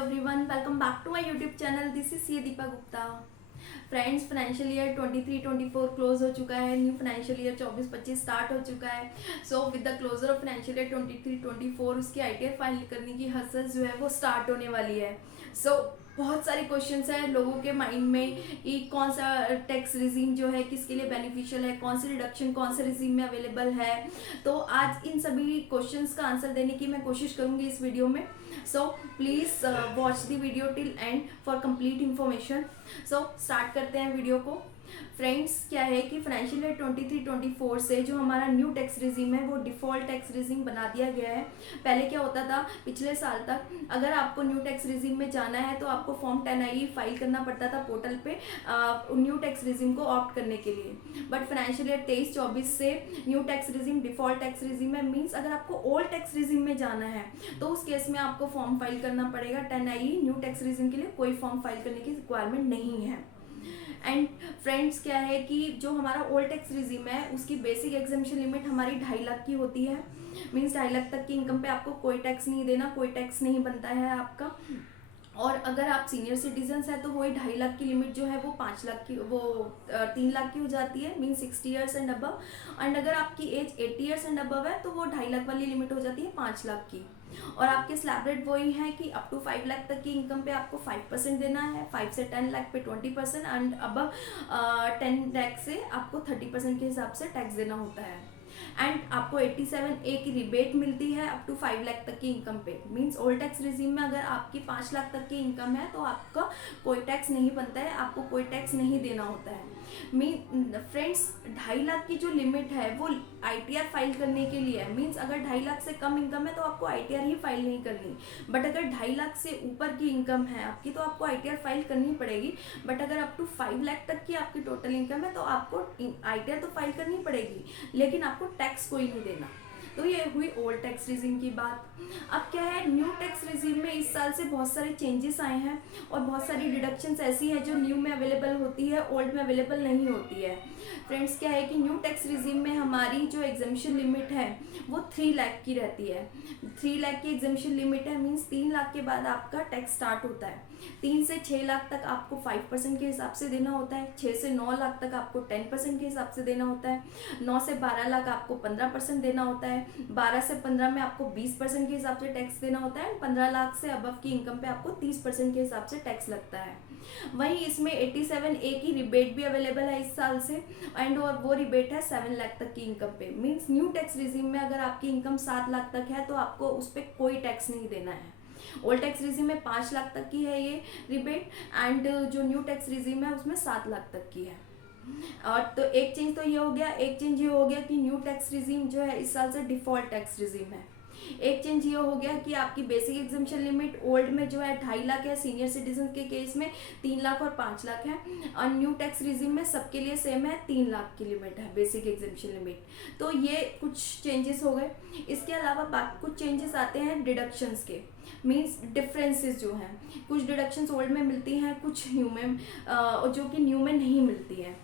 everyone, welcome back to my YouTube channel. This is ये Deepa Gupta. Friends, financial year 23-24 close हो चुका है. New financial year 24-25 start हो चुका है. So with the closure of financial year 23-24 उसकी आईटीआर फाइल करने की हसरत जो है वो स्टार्ट होने वाली है. सो बहुत सारे क्वेश्चंस हैं लोगों के माइंड में कि कौन सा टैक्स रिजीम जो है किसके लिए बेनिफिशियल है, कौन सी रिडक्शन कौन से रिजीम में अवेलेबल है. तो आज इन सभी क्वेश्चंस का आंसर देने की मैं कोशिश करूंगी इस वीडियो में. So please watch the video till and for complete information. So start करते हैं वीडियो को. फ्रेंड्स, क्या है कि फाइनेंशियल ईयर 23-24 से जो हमारा न्यू टैक्स रिजीम है वो डिफ़ॉल्ट टैक्स रिजीम बना दिया गया है. पहले क्या होता था, पिछले साल तक अगर आपको न्यू टैक्स रिजीम में जाना है तो आपको फॉर्म 10I फाइल करना पड़ता था पोर्टल पे न्यू टैक्स रिजीम को ऑप्ट करने के लिए. बट फाइनेंशियल ईयर 23-24 से new tax regime default tax regime है. मीन्स अगर आपको ओल्ड टैक्स रिजीम में जाना है तो उस केस में आपको फॉर्म फाइल करना पड़ेगा 10I. न्यू टैक्स रिजीम के लिए कोई फॉर्म फाइल करने की रिक्वायरमेंट नहीं है. एंड फ्रेंड्स, क्या है कि जो हमारा ओल्ड टैक्स रिजीम है उसकी बेसिक एग्जेम्पशन लिमिट हमारी 2.5 लाख की होती है. मीन्स 2.5 लाख तक की इनकम पे आपको कोई टैक्स नहीं देना, कोई टैक्स नहीं बनता है आपका. और अगर आप सीनियर सिटीजन्स हैं तो वही 2.5 लाख की लिमिट जो है वो 5 लाख की, वो 3 लाख की हो जाती है. Mean 60 years and above. And अगर आपकी एज 80 ईयर्स एंड अबव है तो वो 2.5 लाख वाली लिमिट हो जाती है 5 लाख की. और आपके स्लैब रेट वही है कि अप टू 5 लाख तक की इनकम पे आपको 5% देना है, 5 से 10 लाख पे 20% एंड अबव 10 लाख से आपको 30% के हिसाब से टैक्स देना होता है. एंड आपको 87A की रिबेट मिलती है अप टू 5 लाख तक की इनकम पे. मींस ओल्ड टैक्स रिजीम में अगर आपकी 5 लाख तक की इनकम है तो आपका कोई टैक्स नहीं बनता है, आपको कोई टैक्स नहीं देना होता है. फ्रेंड्स, 2.5 लाख की जो लिमिट है वो आईटीआर फाइल करने के लिए है. मींस अगर 2.5 लाख से कम इनकम है तो आपको आईटीआर ही फाइल नहीं करनी. बट अगर 2.5 लाख से ऊपर की इनकम है आपकी तो आपको आईटीआर फाइल करनी पड़ेगी. बट अगर अप टू 5 लाख तक की आपकी टोटल इनकम है तो आपको आईटीआर तो फाइल करनी पड़ेगी, लेकिन आपको टैक्स कोई नहीं देना. तो ये हुई ओल्ड टैक्स रिजीम की बात. अब क्या है, न्यू टैक्स रिजीम में इस साल से बहुत सारे चेंजेस आए हैं और बहुत सारी डिडक्शंस ऐसी हैं जो न्यू में अवेलेबल होती है, ओल्ड में अवेलेबल नहीं होती है. फ्रेंड्स, क्या है कि न्यू टैक्स रिजीम में हमारी जो एग्जेम्पशन लिमिट है वो 3 लाख की रहती है. 3 लाख की एग्जेम्पशन लिमिट है. मीन्स 3 लाख के बाद आपका टैक्स स्टार्ट होता है. 3 से 6 लाख तक आपको 5% के हिसाब से देना होता है. 6 से 9 लाख तक आपको 10% के हिसाब से देना होता है. 9 से 12 लाख आपको 15% देना होता है. 12 से 15 में आपको 20% के हिसाब से टैक्स देना होता है. 15 लाख से अबव की इनकम पे आपको 30% के हिसाब से टैक्स लगता है. वहीं इसमें 87A की रिबेट भी अवेलेबल है इस साल से. एंड और वो रिबेट है 7 लाख तक की इनकम पे. मीन्स न्यू टैक्स रिजीम में अगर आपकी इनकम 7 लाख तक है तो आपको उस पर कोई टैक्स नहीं देना है. ओल्ड टैक्स रिजीम में 5 लाख तक की है ये रिबेट एंड जो न्यू टैक्स रिजीम है उसमें 7 लाख तक की है. और तो एक चेंज तो ये हो गया. एक चेंज ये हो गया कि न्यू टैक्स रिजीम जो है इस साल से डिफॉल्ट टैक्स रिजीम है. एक चेंज ये हो गया कि आपकी बेसिक एग्जेम्पशन लिमिट ओल्ड में जो है 2.5 लाख है, सीनियर सिटीजन के केस में 3 लाख और 5 लाख है. और न्यू टैक्स रिजीम में सबके लिए सेम है, 3 लाख की लिमिट है बेसिक एग्जेम्पशन लिमिट. तो ये कुछ चेंजेस हो गए. इसके अलावा बाकी कुछ चेंजेस आते हैं डिडक्शंस के. मीन्स डिफरेंसेस जो हैं, कुछ डिडक्शंस ओल्ड में मिलती हैं, कुछ न्यू में जो कि न्यू में नहीं मिलती है.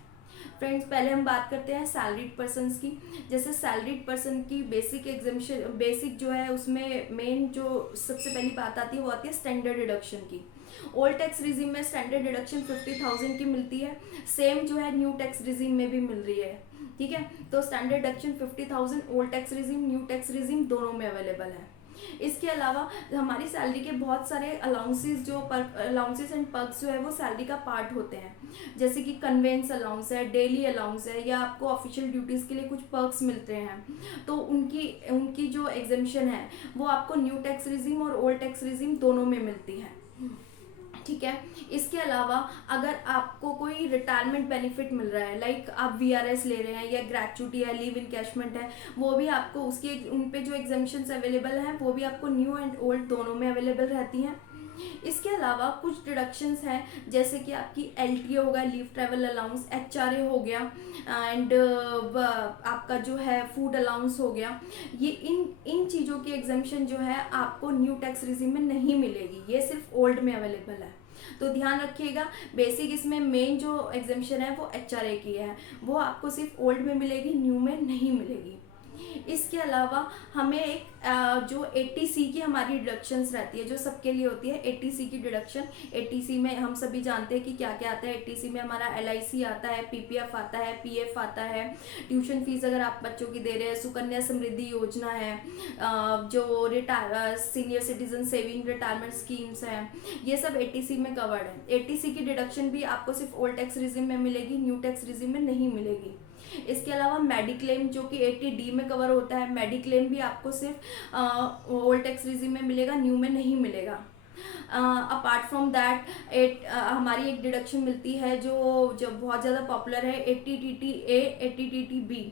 फ्रेंड्स, पहले हम बात करते हैं सैलरीड पर्सन्स की. जैसे सैलरीड पर्सन की बेसिक एग्जेम्पशन, बेसिक जो है उसमें मेन जो सबसे पहली बात आती है वो आती है स्टैंडर्ड डिडक्शन की. ओल्ड टैक्स रिजीम में स्टैंडर्ड डिडक्शन 50,000 की मिलती है. सेम जो है न्यू टैक्स रिजीम में भी मिल रही है. ठीक है, तो standard deduction 50,000 old tax regime new tax regime दोनों में अवेलेबल है. इसके अलावा हमारी सैलरी के बहुत सारे अलाउंसेस अलाउंसेस एंड पर्क्स जो है वो सैलरी का पार्ट होते हैं. जैसे कि कन्वेंस अलाउंस है, डेली अलाउंस है, या आपको ऑफिशियल ड्यूटीज़ के लिए कुछ पर्क्स मिलते हैं. तो उनकी उनकी जो एग्जेम्पशन है वो आपको न्यू टैक्स रिजीम और ओल्ड टैक्स रिजीम दोनों में मिलती है. ठीक है. इसके अलावा अगर आपको कोई रिटायरमेंट बेनिफिट मिल रहा है, लाइक आप वीआरएस ले रहे हैं या ग्रेचुटी है, लीव इनकैशमेंट है, वो भी आपको उसके उन पे जो एग्जेम्पशंस अवेलेबल हैं वो भी आपको न्यू एंड ओल्ड दोनों में अवेलेबल रहती हैं. इसके अलावा कुछ डिडक्शंस हैं जैसे कि आपकी एलटीए होगा, लीव ट्रैवल अलाउंस, एचआरए हो गया एंड आपका जो है फूड अलाउंस हो गया. ये इन चीज़ों की एग्जेम्पशन जो है आपको न्यू टैक्स रिजीम में नहीं मिलेगी, ये सिर्फ ओल्ड में अवेलेबल है. तो ध्यान रखिएगा, बेसिक इसमें मेन जो एग्जेम्पशन है वो एचआरए की है, वो आपको सिर्फ ओल्ड में मिलेगी, न्यू में नहीं मिलेगी. इसके अलावा हमें एक जो 80C की हमारी डिडक्शंस रहती है, जो सबके लिए होती है 80C की डिडक्शन। 80C में हम सभी जानते हैं कि क्या क्या आता है। 80C में हमारा LIC आता है, PPF आता है, PF आता है, ट्यूशन फीस अगर आप बच्चों की दे रहे हैं, सुकन्या समृद्धि योजना है, जो senior citizen saving retirement schemes हैं, ये सब 80C में कवर्ड है। 80C की डिडक्शन भी आपको सिर्फ ओल्ड टैक्स रिजिम में मिलेगी, न्यू टैक्स रिजिम में नहीं मिलेगी। इसके अलावा मेडिक्लेम जो कि 80D में कवर होता है, मेडिक्लेम भी आपको सिर्फ ओल्ड टैक्स रिजिम में मिलेगा, न्यू में नहीं मिलेगा। अपार्ट फ्रॉम दैट हमारी एक डिडक्शन मिलती है जो बहुत ज़्यादा पॉपुलर है, 80TTA 80TTB,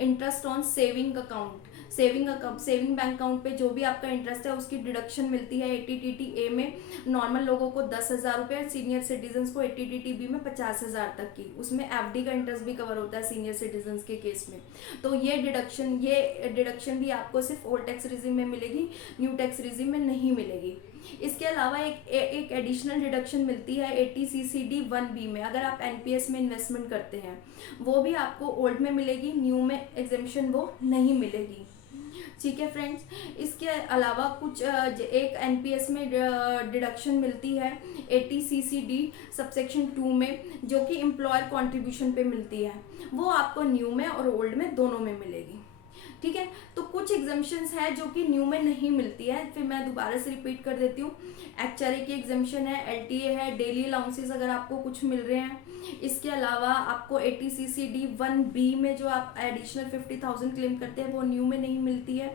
interest on saving account. Saving bank account पे जो भी आपका इंटरेस्ट है उसकी डिडक्शन मिलती है 80TTA में नॉर्मल लोगों को 10,000 रुपये, सीनियर सिटीजन्स को 80TTB में 50,000 तक की। उसमें FD का इंटरेस्ट भी कवर होता है सीनियर सिटीजन्स के केस में। तो ये डिडक्शन भी आपको सिर्फ ओल्ड टैक्स रिजिम में मिलेगी, न्यू टैक्स रिजिम में नहीं मिलेगी। इसके अलावा एक एडिशनल डिडक्शन मिलती है 80CCD 1B में, अगर आप NPS में इन्वेस्टमेंट करते हैं, वो भी आपको ओल्ड में मिलेगी, न्यू में एग्जेम्पशन वो नहीं मिलेगी। ठीक है फ्रेंड्स, इसके अलावा कुछ एक NPS में डिडक्शन मिलती है 80CCD सबसेक्शन 2 में, जो कि एम्प्लॉयर कॉन्ट्रीब्यूशन पे मिलती है, वो आपको न्यू में और ओल्ड में दोनों में मिलेगी। ठीक है, तो कुछ एग्जाम्पशंस है जो कि न्यू में नहीं मिलती है, फिर मैं दोबारा से रिपीट कर देती हूँ। HRA की एग्जाम्पशन है, LTA है, डेली अलाउंसेस अगर आपको कुछ मिल रहे हैं। इसके अलावा आपको 80CCD 1B में जो आप एडिशनल 50,000 क्लेम करते हैं वो न्यू में नहीं मिलती है।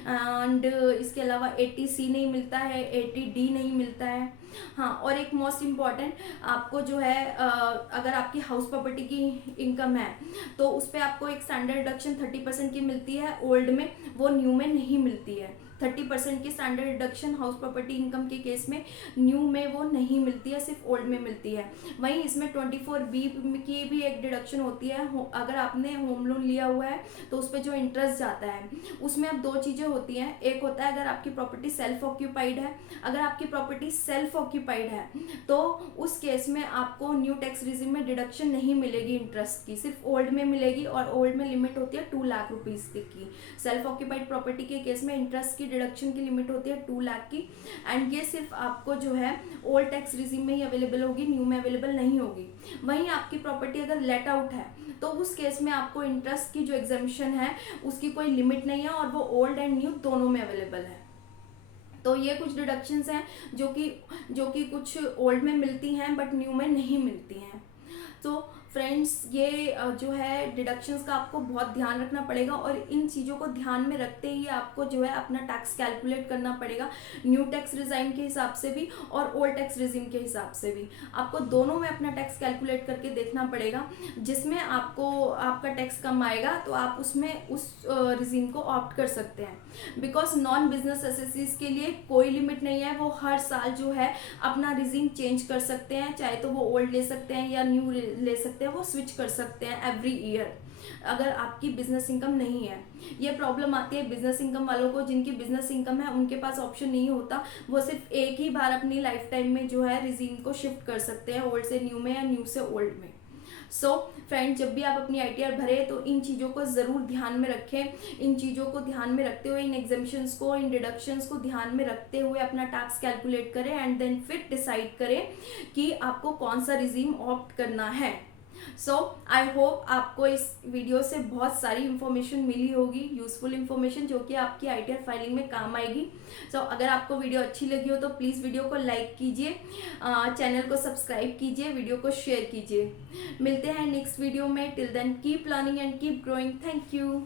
एंड इसके अलावा 80C नहीं मिलता है, 80D नहीं मिलता है। हाँ, और एक मोस्ट इम्पॉर्टेंट आपको जो है अगर आपकी हाउस प्रॉपर्टी की इनकम है तो उस पर आपको एक स्टैंडर्ड डिडक्शन 30% की मिलती है ओल्ड में, वो न्यू में नहीं मिलती है। 30% की standard deduction house property income के केस में न्यू में वो नहीं मिलती है, सिर्फ ओल्ड में मिलती है। वहीं इसमें 24B की भी एक डिडक्शन होती है। अगर आपने होम लोन लिया हुआ है तो उस पर जो इंटरेस्ट जाता है उसमें अब दो चीज़ें होती हैं। एक होता है अगर आपकी प्रॉपर्टी सेल्फ ऑक्यूपाइड है, अगर आपकी प्रॉपर्टी सेल्फ ऑक्यूपाइड है तो उस केस में आपको न्यू टैक्स रिजिम में डिडक्शन नहीं मिलेगी इंटरेस्ट की, सिर्फ ओल्ड में मिलेगी, और ओल्ड में लिमिट होती है 2 लाख रुपीज़ की। सेल्फ ऑक्यूपाइड प्रॉपर्टी के केस में इंटरेस्ट की डिडक्शन की लिमिट होती है 2 लाख की, एंड ये सिर्फ आपको जो है ओल्ड टैक्स रिजिम में ही अवेलेबल होगी, न्यू में अवेलेबल नहीं होगी। वहीं आपकी प्रॉपर्टी अगर लेट आउट है तो उस केस में आपको इंटरेस्ट की जो एग्जाम्पशन है उसकी कोई लिमिट नहीं है, और वो ओल्ड एंड न्यू दोनों में अवेलेबल है। तो ये कुछ डिडक्शंस हैं जो कि कुछ ओल्ड में मिलती हैं बट न्यू में नहीं मिलती हैं। तो फ्रेंड्स, ये जो है डिडक्शंस का आपको बहुत ध्यान रखना पड़ेगा, और इन चीज़ों को ध्यान में रखते ही आपको जो है अपना टैक्स कैलकुलेट करना पड़ेगा, न्यू टैक्स रिजाइम के हिसाब से भी और ओल्ड टैक्स रिजिम के हिसाब से भी। आपको दोनों में अपना टैक्स कैलकुलेट करके देखना पड़ेगा। जिसमें आपको आपका टैक्स कम आएगा तो आप उसमें उस रिजिम को ऑप्ट कर सकते हैं, बिकॉज नॉन बिजनेस एसेसीज के लिए कोई लिमिट नहीं है, वो हर साल जो है अपना रिजिम चेंज कर सकते हैं, चाहे तो वो ओल्ड ले सकते हैं या न्यू ले सकते हैं, वो स्विच कर सकते हैं एवरी ईयर अगर आपकी बिजनेस इनकम नहीं है। ये प्रॉब्लम आती है बिजनेस इनकम वालों को, जिनकी बिजनेस इनकम है उनके पास ऑप्शन नहीं होता, वो सिर्फ एक ही बार अपनी लाइफ टाइम में जो है रिजीम को शिफ्ट कर सकते हैं, ओल्ड से न्यू में या न्यू से ओल्ड में। सो फ्रेंड, जब भी आप अपनी ITR भरे तो इन चीज़ों को ज़रूर ध्यान में रखें। इन चीज़ों को ध्यान में रखते हुए, इन एग्जाम्पशंस को, इन डिडक्शंस को ध्यान में रखते हुए अपना टैक्स कैलकुलेट करें, एंड देन फिर डिसाइड करें कि आपको कौन सा रिजीम ऑप्ट करना है। सो आई होप आपको इस वीडियो से बहुत सारी इन्फॉर्मेशन मिली होगी, यूजफुल इन्फॉर्मेशन, जो कि आपकी ITR फाइलिंग में काम आएगी। सो अगर आपको वीडियो अच्छी लगी हो तो प्लीज़ वीडियो को लाइक कीजिए, चैनल को सब्सक्राइब कीजिए, वीडियो को शेयर कीजिए। मिलते हैं नेक्स्ट वीडियो में। Till then keep learning and keep growing. Thank you.